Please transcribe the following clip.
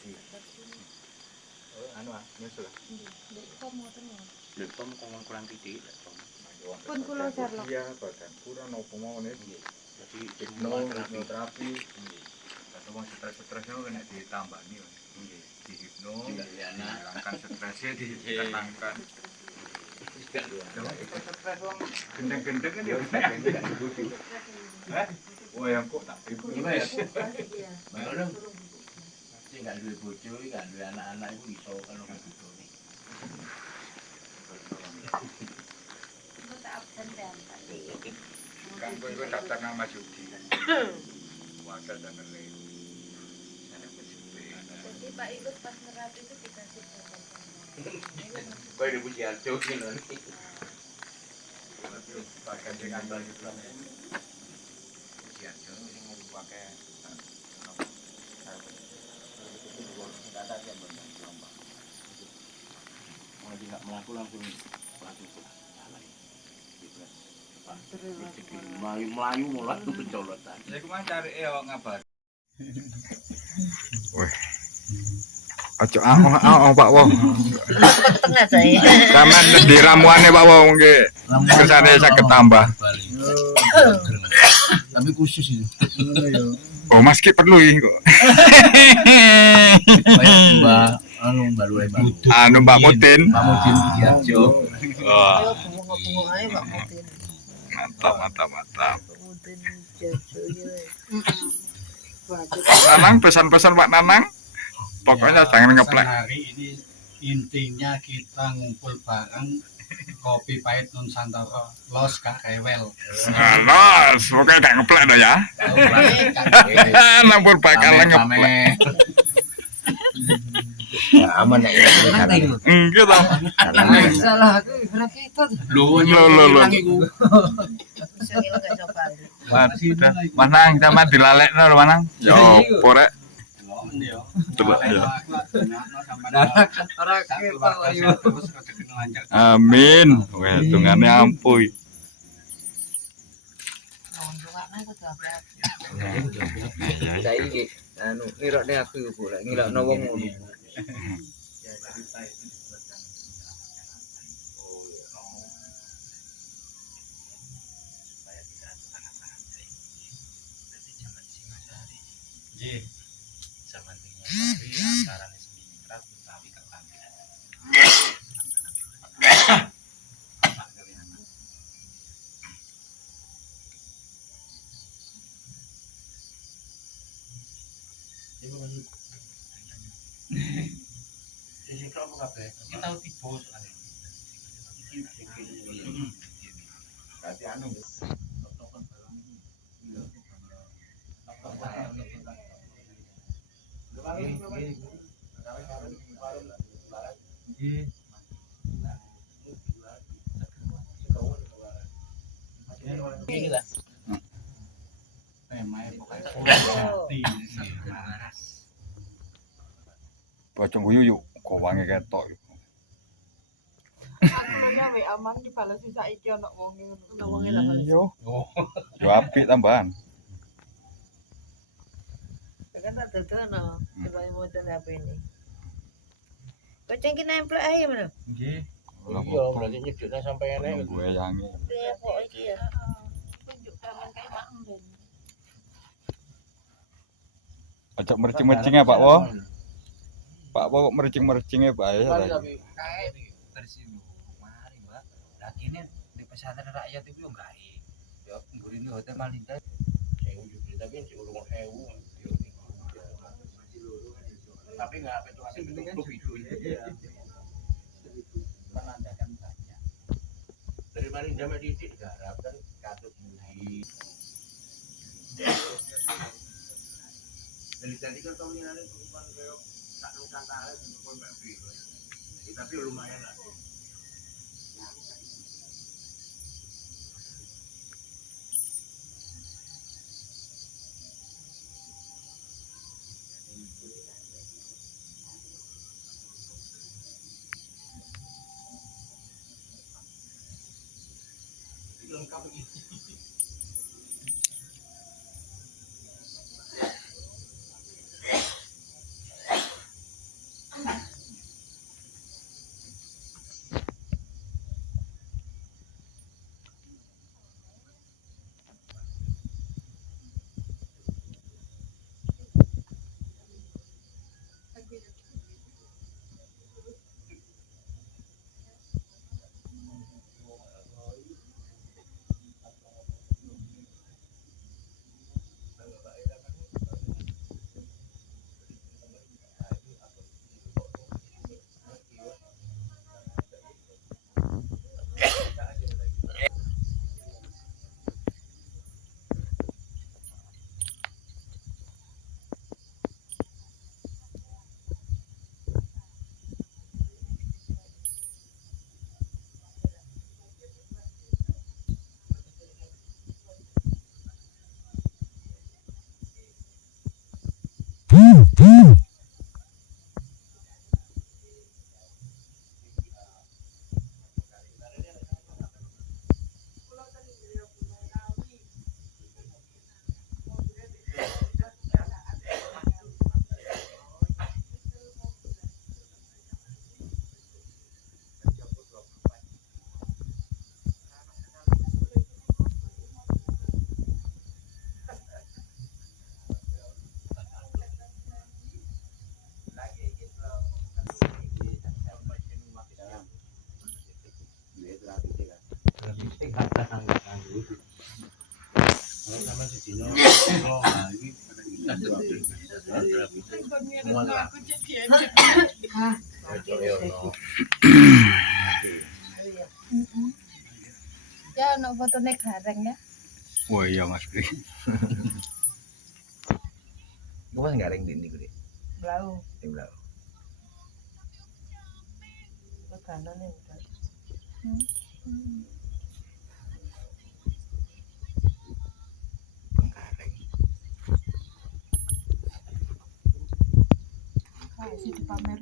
Bekasi. Oh, anu nyusul. Ndek pom ngoten lho. Ndek pom kurang titik pom. Pun kula Sherlock. Iya, badan kurang opo mau nih. Jadi hipnoterapi. Atau mau stres-stresnya kena ditambani. Nggih. Di hipno, dihilangkan stresnya, ditenangkan. Gendeng-gendeng kan ya. Wah, yang kok tak gimana ya? Baru sih nggak duwe bojo, nggak duwe anak-anak itu iso kalau nggak gitu. Kok tak absen dan kan gue daftar nama judi. Wadah dan lain. Jadi Pak Ibu pas nerapi itu dikasih Kau di Pujiarjo gitu nih. Pakai dengan baju lama ini. Pujiarjo ini mau pakai Mau tidak melaku langsung Melayu mulai itu pencolotan. Saya kemarin cari ngabar. Wih. Ojo Pak Wo. tengah saya. Kamen di ramuane Pak Wo nggih. Kersane saged tambah. Tapi khusus itu. Oh, Mas ki perlu iki kok. Mbak Mbak Mutin. Mbak Mutin Pujiarjo. Wah, Bunga-bunga ae Pak Mutin. mantap. Mutin jajonya. Nanang pesan-pesan Pak Nanang. Pokoknya jangan ngeplek. Hari ini intinya kita ngumpul bareng kopi pahit Nusantara los gak rewel. Los, pokoknya gak ngeplek dong ya. Nampur bakal ngeplek. Ya aman ya. Enggak dong. Salah aku kita. Lo. Bisa ngilang gak coba. Waduh, Manang sama dilalekno lho Manang. Yo, porek. Coba ya. Amin. Wah, tungane ampuy. Saiki anu ngirokne aku Bu, ngirokno wong ngono. Nggih. Zaman tinggal hari antara semingkrat utawi kelambinan. Sisi kok kabeh. Iki tau tiba soalnya. Berarti anu. Inilah. Bocong guyu yuk, gowange ketok. Aku we aman dibalesi saiki ana wonge ngono. Wonge lah. Iya. Yo apik tambahan. Kan tak dodono. Coba mau HP ini. Koceng ki nempel ae mana? Nggih. Iya, berarti nyeduknya sampai enek. Gue yangi. Iya kok iki ya. Tunjuk kamen kayak Pak Mben. Ajak mercing-mercing ya Pak Wo. Pak Wo kok mercing-mercingnya Pak ya. Tapi kae tersinggung. Mari, Mbak. Lah kene di pesantren rakyat itu yo gawe. Yo nggurine hotel Malinda. Tapi sing urung 1000. Tapi nggak apa itu asli bentuk video Menandakan banyak. dari Malinda Medici diharapkan katut mulai dari tadi kan tahun ini bukan kayak tak Nusantara untuk kombak biru tapi lumayan lah. Lengkap ini. Kalau sama si Dino, lagi kita semua lah. Ya, no foto nek gareng ya. Wah iya Mas Bri. Gue kan gareng di ini gue. Blau, Tim lau. bekanane udah. Gareng. Kasih dipamer.